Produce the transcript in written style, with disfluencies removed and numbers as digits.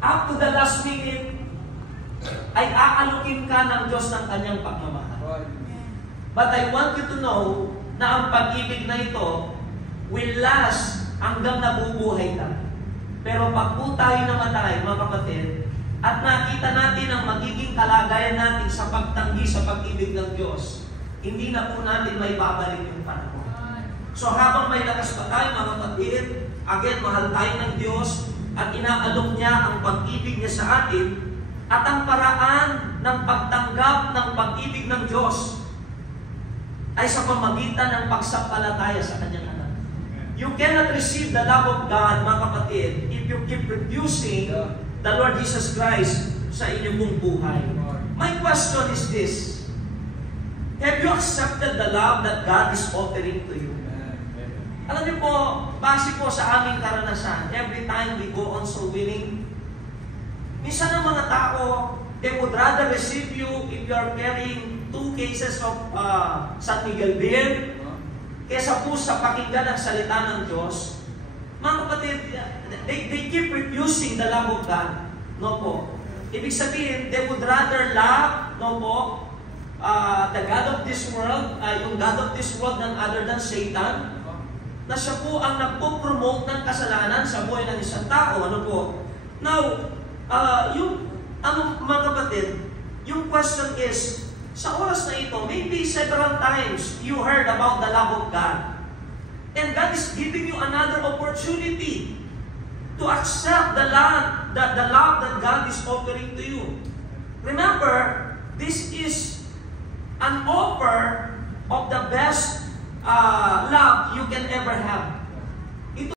up to the last minute, ay aalukin ka ng Diyos ng kanyang pagmamahal. But I want you to know na ang pag-ibig na ito will last hanggang nabubuhay ka. Pero pag po tayo namatay, mga kapatid, at nakita natin ang magiging kalagayan natin sa pagtanggi sa pag-ibig ng Diyos, hindi na po natin may babalik yung panahon. So habang may lakas pa tayo, mga kapatid, again, mahal tayo ng Diyos at inaalok niya ang pag-ibig niya sa atin at ang paraan ng pagtanggap ng pag-ibig ng Diyos ay sa pamagitan ng pagsampalataya sa kanyang anak. You cannot receive the love of God, mga kapatid, if you keep refusing the Lord Jesus Christ sa inyong buong buhay. My question is this: have you accepted the love that God is offering to you? Alam niyo po, base po sa aming karanasan, every time we go on soul winning, minsan ang mga tao, they would rather receive you if you are carrying 2 cases of San Miguel beer, kesa po sa pakinggan ng salita ng Diyos. Mga kapatid, they keep refusing the love of God. No po. Ibig sabihin, they would rather love, no po, the God of this world, yung God of this world none other than Satan, na siya po ang nagpo-promote ng kasalanan sa buhay ng isang tao. Ano po? Now, mga kapatid, yung question is, sa oras na ito, maybe several times you heard about the love of God. And God is giving you another opportunity to accept the love that God is offering to you. Remember, this is an offer of the best love you can ever have.